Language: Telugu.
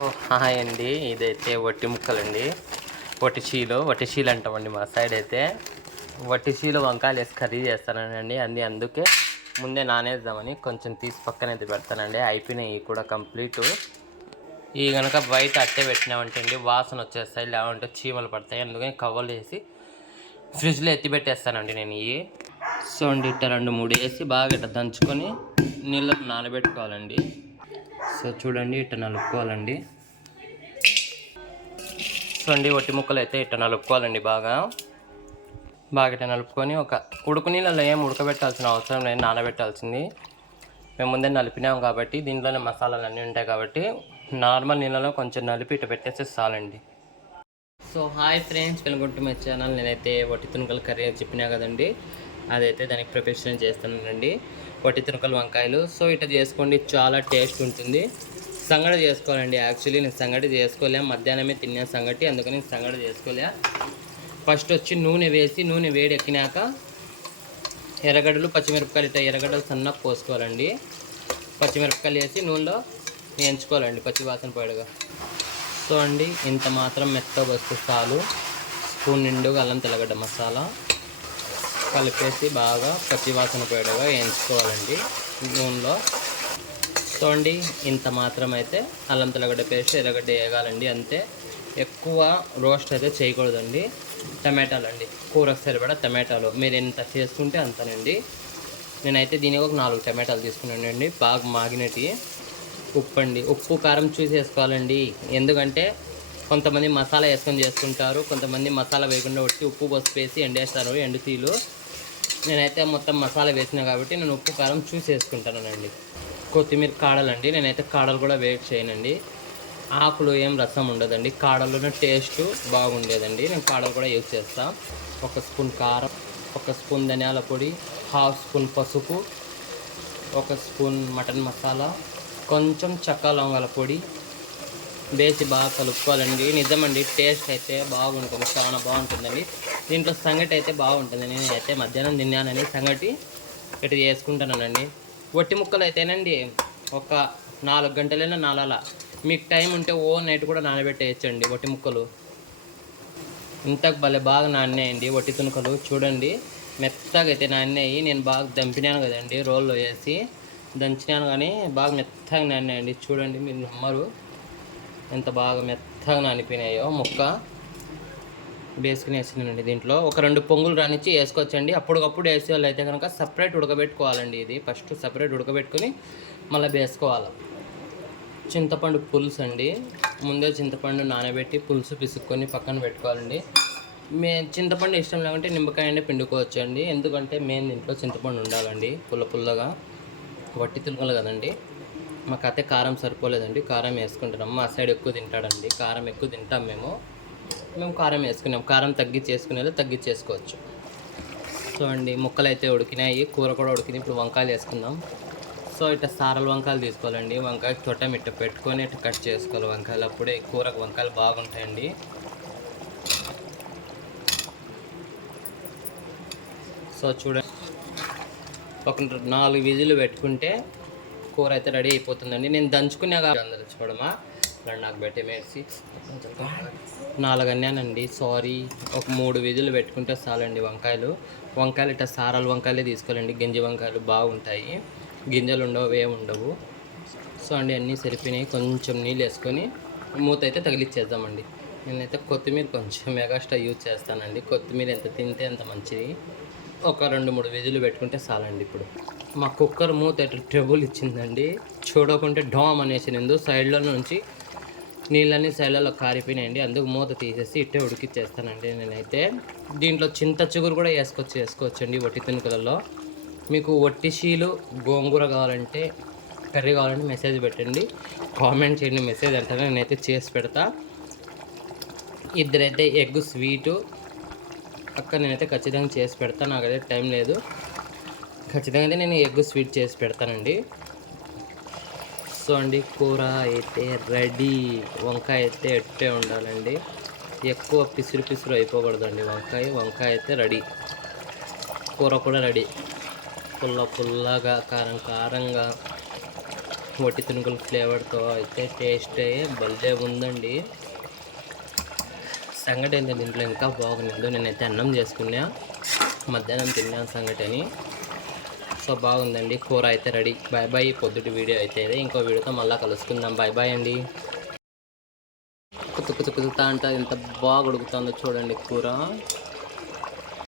హాయ్ అండి. ఇదైతే వట్టి ముక్కలండి. వట్టి చీలు అంటామండి మా సైడ్ అయితే. వట్టి చీలు వంకాయలు వేసి కర్రీ చేస్తానండి. అందుకే ముందే నానేద్దామని కొంచెం తీసి పక్కనైతే పెడతానండి. అయిపోయినాయి ఇవి కూడా కంప్లీట్. ఇవి కనుక బయట అట్టే పెట్టినామంటే అండి వాసన వచ్చేస్తాయి, లేకుంటే చీమలు పడతాయి. అందుకని కవర్లు వేసి ఫ్రిడ్జ్లో ఎత్తి పెట్టేస్తానండి నేను ఇవి. సో అండి ఇట్ట 2-3 వేసి బాగా ఇట్లా దంచుకొని నీళ్ళకు నానబెట్టుకోవాలండి. సో చూడండి ఇట్లా నలుపుకోవాలండి. సో అండి వట్టి ముక్కలు అయితే ఇట్లా నలుపుకోవాలండి. బాగా ఇట్లా నలుపుకొని ఒక ఉడుకు నీళ్ళలో ఏం ఉడకబెట్టాల్సిన అవసరం లేదు, నానబెట్టాల్సింది. మేము ముందే నలిపినాం కాబట్టి దీంట్లోనే మసాలాలు అన్నీ ఉంటాయి కాబట్టి నార్మల్ నీళ్ళలో కొంచెం నలిపి ఇట్లా పెట్టేస్తే చాలండి. So hi friends, welcome to my channel. నేనైతే వట్టి తునకల కర్రీ చెప్పినా కదండి, అదైతే దానికి ప్రిపరేషన్ చేస్తానండి. వట్టి తునకల వంకాయలు. సో ఇట్లా చేసుకోండి, చాలా టేస్ట్ ఉంటుంది. సంగటి చేసుకోవాలండి. యాక్చువల్లీ నేను సంగటి చేసుకోలే, మధ్యాహ్నమే తిన్నా సంగటి, అందుకని సంగటి చేసుకోలే. ఫస్ట్ వచ్చి నూనె వేసి నూనె వేడెక్కినాక ఎర్రగడ్డలు పచ్చిమిరపకాయలు ఇట్లా ఎర్రగడ్డలు సన్నగా పోసుకోవాలండి. పచ్చిమిరపకాయలు వేసి నూనెలో వేయించుకోవాలండి పచ్చివాసన పోయడుగా. సో అండి ఇంత మాత్రం మెత్తగా వస్తే చాలు. స్పూన్ నిండుగా అల్లం తెల్లగడ్డ మసాలా కలిపేసి బాగా పచ్చివాసన పోయడుగా వేయించుకోవాలండి నూనెలో. సో అండి ఇంత మాత్రం అయితే అల్లం తెల్లగడ్డ పేస్ట్ ఎర్రగడ్డ వేయగాలండి, అంతే. ఎక్కువ రోస్ట్ అయితే చేయకూడదండి. టమాటాలు అండి, కూరకు సరిపడా టమాటాలు మీరు ఎంత చేసుకుంటే అంతనండి. నేనైతే దీనికి ఒక 4 టమాటాలు తీసుకున్నానండి, బాగా మాగినటి. ఉప్పు అండి, ఉప్పు కారం చూసి వేసుకోవాలండి. ఎందుకంటే కొంతమంది మసాలా వేసుకొని చేసుకుంటారు, కొంతమంది మసాలా వేయకుండా వచ్చి ఉప్పు పసుపు వేసి ఎండేస్తారు ఎండుతీలు. నేనైతే మొత్తం మసాలా వేసిన కాబట్టి నేను ఉప్పు కారం చూసి వేసుకుంటానండి. కొత్తిమీర కాడలండి, నేనైతే కాడలు కూడా వేట్ చేయనండి. ఆకులు ఏం రసం ఉండదండి, కాడల్లోనే టేస్ట్ బాగుండేదండి. నేను కాడలు కూడా యూజ్ చేస్తాను. 1 స్పూన్ కారం, 1 స్పూన్ ధనియాల పొడి, 1/2 స్పూన్ పసుపు, 1 స్పూన్ మటన్ మసాలా, కొంచెం చెక్క లవంగాల పొడి వేసి బాగా కలుపుకోవాలండి. నిజమండి టేస్ట్ అయితే బాగుంటుంది, చాలా బాగుంటుందండి. దీంట్లో సంగటి అయితే బాగుంటుంది. నేను అయితే మధ్యాహ్నం తిన్నానని సంగటి ఇట్లా చేసుకుంటానండి. వట్టి ముక్కలు అయితేనండి ఒక 4 గంటలైనా నాలాలా. మీకు టైం ఉంటే నైట్ కూడా నానబెట్టేయచ్చండి వట్టి ముక్కలు. ఇంతకు భలే బాగా నానాయండి వట్టి తునకలు. చూడండి మెత్తగా అయితే నానాయి. నేను బాగా దంపినాను కదండి, రోల్లో వేసి దంచినాను కానీ బాగా మెత్తగా నానాయండి. చూడండి మీరు నమ్మరు ఎంత బాగా మెత్తగా నానిపోయినాయో. ముక్క వేసుకుని వేసినానండి. దీంట్లో ఒక 2 పొంగులు రానిచ్చి వేసుకోవచ్చండి. అప్పటికప్పుడు వేసే వాళ్ళు అయితే కనుక సపరేట్ ఉడకబెట్టుకోవాలండి. ఇది ఫస్ట్ సపరేట్ ఉడకబెట్టుకుని మళ్ళీ వేసుకోవాలి. చింతపండు పులుసు అండి, ముందే చింతపండు నానబెట్టి పులుసు పిసుక్కొని పక్కన పెట్టుకోవాలండి. చింతపండు ఇష్టం లేకుంటే నిమ్మకాయ పిండుకోవచ్చు అండి. ఎందుకంటే మేము దీంట్లో చింతపండు ఉండాలండి, పుల్లగా. వట్టి తునకలు కదండి, మాకు అయితే కారం సరిపోలేదండి, కారం వేసుకుంటున్నాం. మా సైడ్ ఎక్కువ తింటాడండి, కారం ఎక్కువ తింటాం మేము కారం వేసుకున్నాం. కారం తగ్గించేసుకునేలా తగ్గించేసుకోవచ్చు. సో అండి ముక్కలు అయితే ఉడికినాయి, కూర కూడా ఉడికింది. ఇప్పుడు వంకాయలు వేసుకుందాం. సో ఇట్లా సారల వంకాయలు తీసుకోవాలండి. వంకాయ తొట్టం ఇట్లా పెట్టుకొని ఇట్లా కట్ చేసుకోవాలి వంకాయలు. అప్పుడే కూరకు వంకాయలు బాగుంటాయండి. సో చూడండి ఒక 4 విజిల్ పెట్టుకుంటే కూర అయితే రెడీ అయిపోతుందండి. నేను దంచుకునే అందరూ చూడమా నాకు పెట్టి మేసి 4 అన్నానండి, సారీ. ఒక 3 విజిల్ పెట్టుకుంటే చాలండి. వంకాయలు ఇట్లా సారాల వంకాయలే తీసుకోవాలండి. గింజ వంకాయలు బాగుంటాయి, గింజలు ఉండవు, ఏమి ఉండవు. సో అండి అన్నీ సరిపోయినాయి. కొంచెం నీళ్ళు వేసుకొని మూత అయితే తగిలిచ్చేద్దామండి. నేనైతే కొత్తిమీర కొంచెం మెగాస్టా యూజ్ చేస్తానండి. కొత్తిమీర ఎంత తింటే అంత మంచిది. ఒక 2-3 విజిల్ పెట్టుకుంటే చాలండి. ఇప్పుడు మా కుక్కర్ మూత ఎట్లా ట్రబుల్ ఇచ్చిందండి, చూడకుంటే డామ్ అనేసి సైడ్లో నుంచి నీళ్ళన్నీ సైడ్లలో కారిపోయినాయండి. అందుకు మూత తీసేసి ఇట్టే ఉడికిచ్చేస్తానండి. నేనైతే దీంట్లో చింత చిగురు కూడా వేసుకోవచ్చండి వట్టి తునకలలో. మీకు వట్టి చీలు గోంగూర కావాలంటే, కర్రీ కావాలంటే మెసేజ్ పెట్టండి, కామెంట్ చేయండి. మెసేజ్ అంటారా, నేనైతే చేసి పెడతా. ఇద్దరైతే ఎగ్ స్వీటు నేనైతే ఖచ్చితంగా చేసి పెడతాను. నాకైతే టైం లేదు, ఖచ్చితంగా అయితే నేను ఎగ్ స్వీట్ చేసి పెడతానండి. సో అండి కూర అయితే రెడీ. వంకాయ అయితే ఎట్టే ఉండాలండి, ఎక్కువ పిసురు అయిపోకూడదండి. వంకాయ అయితే రెడీ. కూర కూడా రెడీ, పుల్లగా కారంగా వట్టి తునుగుల ఫ్లేవర్తో అయితే టేస్ట్ భలే ఉందండి. సంగటి అయితే దీంట్లో ఇంకా బాగుంది. నేనైతే అన్నం చేసుకున్నా, మధ్యాహ్నం తిన్నాను సంగటి అని. సో బాగుందండి. కూర అయితే రెడీ. Bye bye. పొద్దుటి వీడియో అయితే ఇంకో వీడియోతో మళ్ళీ కలుసుకుందాం. బాయ్ బాయ్ అండి. కుతుకుతా అంట ఎంత బాగా ఉడుకుతుందో చూడండి కూర.